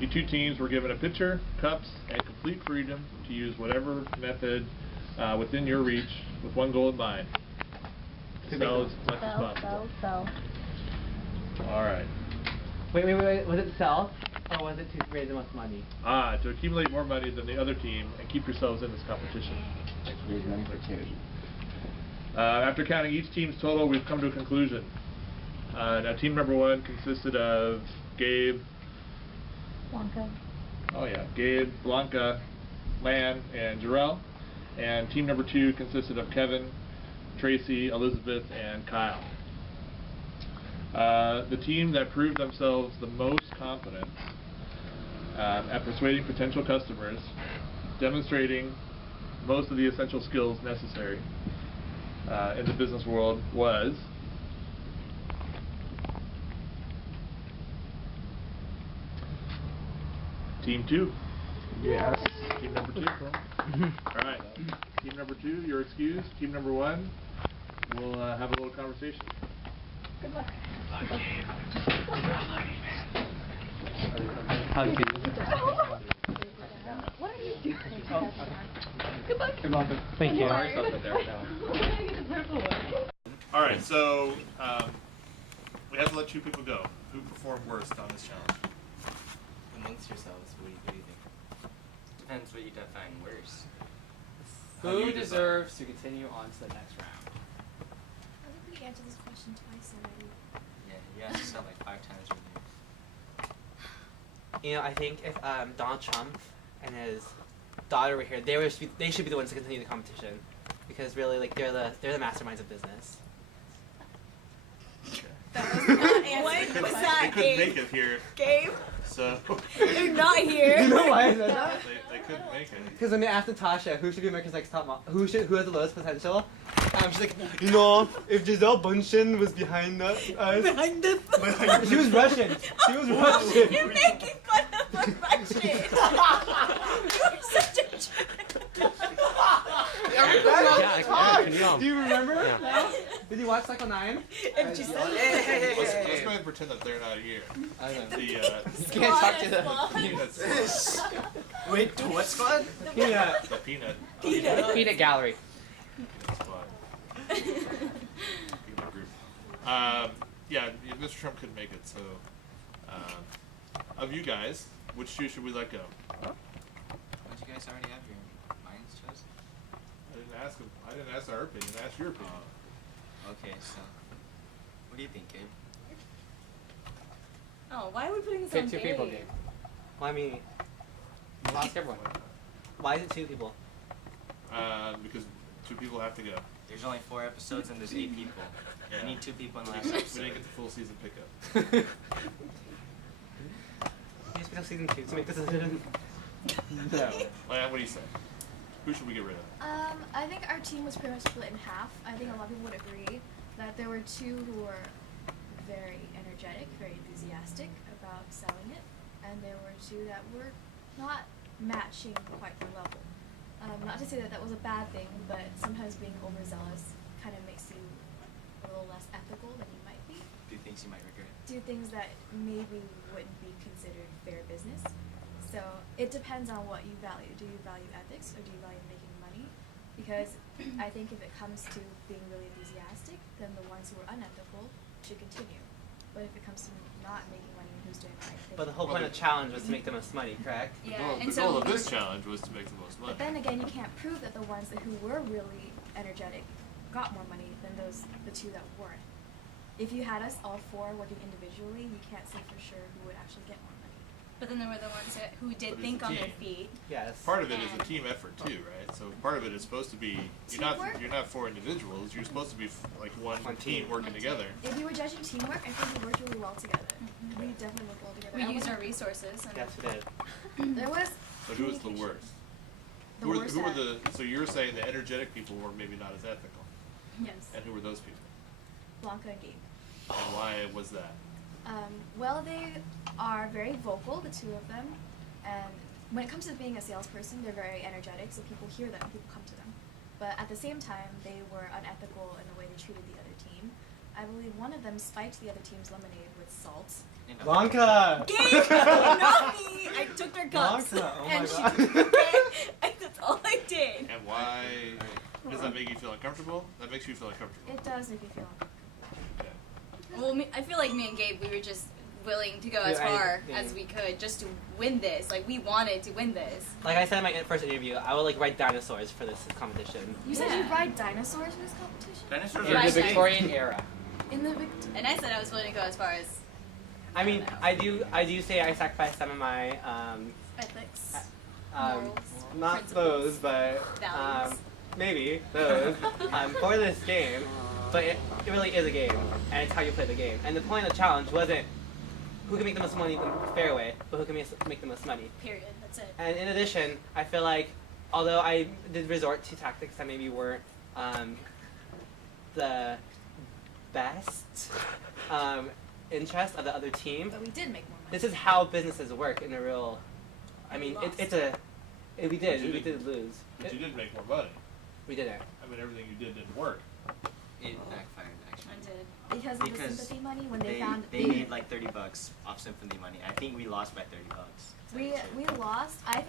The two teams were given a pitcher, cups, and complete freedom to use whatever method within your reach, with one goal in mind: sell as much as possible. Sell. All right. Wait. Was it sell, or was it to raise the most money? To accumulate more money than the other team and keep yourselves in this competition. Raise money for charity. After counting each team's total, we've come to a conclusion. Now, team number 1 consisted of Gabe, Gabe, Blanca, Lan, and Jarrell. And team number 2 consisted of Kevin, Tracy, Elizabeth, and Kyle. The team that proved themselves the most confident at persuading potential customers, demonstrating most of the essential skills necessary in the business world, was Team 2. Yes. Team number 2. Alright. Team number 2, you're excused. Team number 1, we'll have a little conversation. Good luck. How do you What are you doing? Good luck. Thank you. Alright, so we have to let 2 people go. Who performed worst on this challenge? Amongst yourselves, what do you think? Depends what you define worse. Who deserves to continue on to the next round? I think we answered this question twice already. Yeah, you asked yourself like 5 times earlier. You know, I think if Donald Trump and his daughter were here, they should be the ones to continue the competition, because really, like, they're the masterminds of business. That was not answered. What was that, They couldn't make it here. Gabe? So They're not here. You know why I said that? they couldn't make it. Because when they asked Natasha who should be America's Next Top Model, who has the lowest potential, she's like, you know, if Giselle Bundchen was behind us, Behind us. she was Russian. She was Russian. You're making fun of a Russian. You're such a jerk. Do you remember? Yeah. Did you watch Cycle 9? If Giselle. Let's go ahead and pretend that they're not here. I don't know. Can't talk to them. Wait, what squad? Peanut. The peanut. Peanut gallery. Squad. Peanut group. Yeah, Mr. Trump couldn't make it, so of you guys, which 2 should we let go? Don't you guys already have your minds chosen? I didn't ask our opinion. I asked your opinion. Okay, so what do you think, Gabe? Oh, why are we putting this Pick on 2 Gabe? people, Gabe. Well, I mean, We'll ask everyone. why is it 2 people? Because 2 people have to go. There's only 4 episodes and there's 8 people. Yeah. You need 2 people in the last We episode. didn't get the full season pickup. You just pick up season 2 to make this decision. No. Lan, what do you say? Who should we get rid of? I think our team was pretty much split in half. I think a lot of people would agree that there were 2 who were very energetic, very enthusiastic about selling it, and there were 2 that were not matching quite the level. Not to say that that was a bad thing, but sometimes being overzealous kind of makes you a little less ethical than you might be. Do things you might regret. Do things that maybe wouldn't be considered fair business. So it depends on what you value. Do you value ethics or do you value making money? Because I think if it comes to being really enthusiastic, then the ones who are unethical should continue. But if it comes to not making money and who's doing the right thing. But the whole point of the challenge was to make the most money, correct? Yeah, The goal of this challenge was to make the most money. But then again, you can't prove that the ones who were really energetic got more money than the 2 that weren't. If you had us all 4 working individually, you can't say for sure who would actually get more money. But then there were the ones who But did it's think a on their team. feet. Yes. Part of it is a team effort too, right? So part of it is supposed to be you're not 4 individuals. You're supposed to be like one team working together. If you were judging teamwork, I think we worked really well together. We definitely worked well together. We I used our wouldn't- resources. And Yes, we did. There was. But who was the worst? The Who were worst the? at- So you're saying the energetic people were maybe not as ethical, Yes. and who were those people? Blanca and Gabe. And why was that? Well, they are very vocal, the 2 of them, and when it comes to being a salesperson, they're very energetic, so people hear them, people come to them. But at the same time, they were unethical in the way they treated the other team. I believe one of them spiked the other team's lemonade with salt. Blanca! Gabe! Not me! took their Dogs? cups. Oh my and God. she took it, and that's all I did. And why does that make you feel uncomfortable? That makes you feel uncomfortable. It does make me feel uncomfortable. Okay. Well, I feel like me and Gabe, we were just willing to go Do as far anything. as we could just to win this. Like, we wanted to win this. Like I said in my first interview, I would like ride dinosaurs for this competition. You said Yeah. you ride dinosaurs in this competition? Dinosaurs In are the extinct. Victorian era. In the And I said I was willing to go as far as I mean, I do say I sacrificed some of my ethics. not Morals, those, but values. maybe those for this game. But it really is a game, and it's how you play the game. And the point of the challenge wasn't who can make the most money the fair way, but who can make the most money. Period. That's it. And in addition, I feel like although I did resort to tactics that maybe weren't the best interest of the other team, But we did make more money. this is how businesses work in a real. I mean, lost. we did lose. But you did make more money. We didn't. I mean, everything you did didn't work. It backfired actually. I did. Because of the Because sympathy money when they found they made like $30 off sympathy money. I think we lost by $30. we lost. I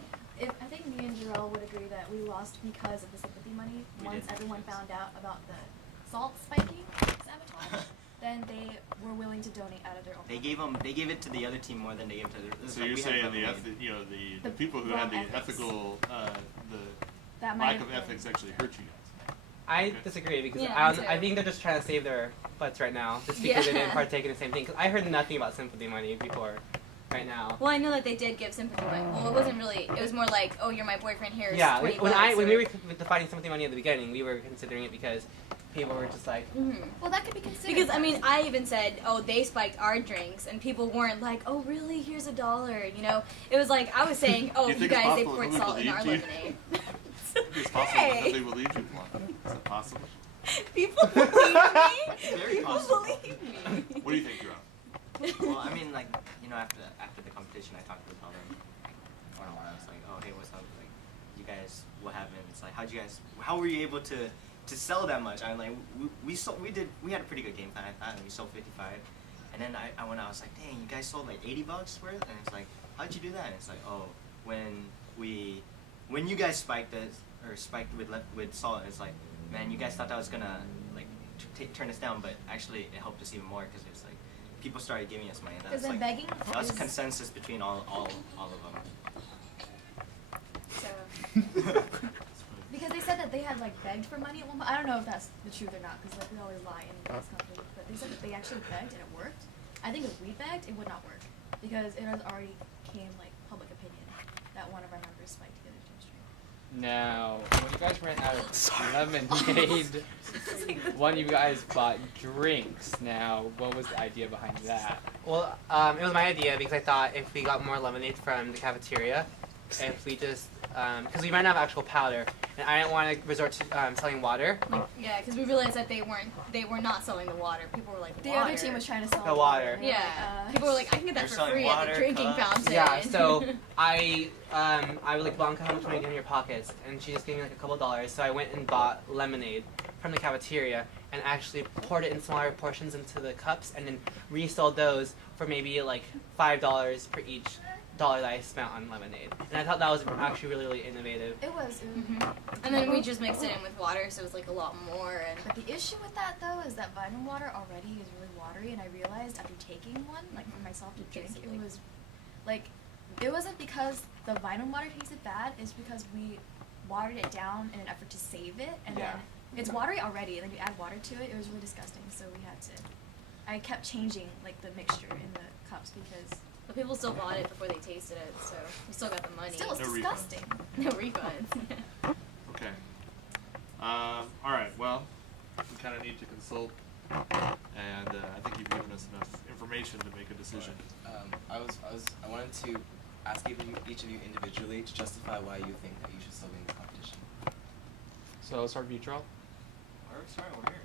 think me and Jarrell would agree that we lost because of the sympathy money. We Once did, everyone yes. found out about the salt spiking sabotage, then they were willing to donate out of their own. They gave it to the other team more than they gave to the. So you're saying the the people who had the wrong ethics. ethical That the might lack have of been- ethics actually hurt you guys. I Okay. disagree because Yeah, me I too. think they're just trying to save their butts right now, just because they didn't Yeah. partake in the same thing. 'Cause I heard nothing about sympathy money before, right now. Well, I know that they did give sympathy money. Well, it wasn't really. It was more like, oh, you're my boyfriend. Here's Yeah, 20 when bucks, we or- were defining sympathy money at the beginning, we were considering it because people were just like, Mhm. Well, that could be considered. Because I mean, I even said, "Oh, they spiked our drinks," and people weren't like, "Oh, really? Here's $1." You know, it was like I was saying, "Oh, Do you you think it's guys, they possible poured that salt in our believed you? lemonade." It's possible Hey. that they believed you, Juan. Is it possible? People believe me. Very People possible. believe me. What do you think, Jerome? Well, I mean, like, you know, after the competition, I talked with all them one-on-one. I was like, oh, hey, what's up? Like, you guys, what happened? It's like, how were you able to sell that much? I'm like, we had a pretty good game plan, I thought, and we sold 55. And then I went out, I was like, dang, you guys sold like $80 worth? And it's like, how'd you do that? And it's like, oh, when you guys spiked with salt, it's like, man, you guys thought that was gonna like turn us down, but actually it helped us even more because it was like people started giving us money. And Because that's then like begging that was is- consensus between all of them. So, because they said that they had like begged for money at one point. I don't know if that's the truth or not, because like we always lie in this company. But they said that they actually begged and it worked. I think if we begged, it would not work because it has already became like public opinion that one of our members spiked the other team's drink. Now, when you guys ran out of lemonade, one of you guys bought drinks. Now, what was the idea behind that? well, it was my idea because I thought if we got more lemonade from the cafeteria, if we just, because we ran out of actual powder, and I didn't want to resort to selling water. Yeah, because we realized that they were not selling the water. People were like, The water. other team was trying to sell The water. and they were Yeah. like, People were like, I can get that They're for selling free at water, the drinking cups. fountain. Yeah, so I was like, Blanca, how much money do you have in your pockets? And she just gave me like a couple dollars. So I went and bought lemonade from the cafeteria and actually poured it in smaller portions into the cups and then resold those for maybe like $5 per each dollar that I spent on lemonade. And I thought that was actually really, really innovative. It was. Mhm. And then we just mixed it in with water, so it was like a lot more. And But the issue with that though is that vitamin water already is really watery, and I realized after taking one, like for myself to drink, Tasted it like- was like it wasn't because the vitamin water tasted bad. It's because we watered it down in an effort to save it, and Yeah. then it's watery already, and then you add water to it. It was really disgusting, so we had to. I kept changing like the mixture in the cups because but people still bought it before they tasted it, so we still got the money. still it's No refunds. disgusting. No refunds. Okay. All right. Well, we kind of need to consult, and I think you've given us enough information to make a decision. I wanted to ask each of you individually to justify why you think that you should still win this competition. So, let's start with you, Jarrell. Sorry, we're here.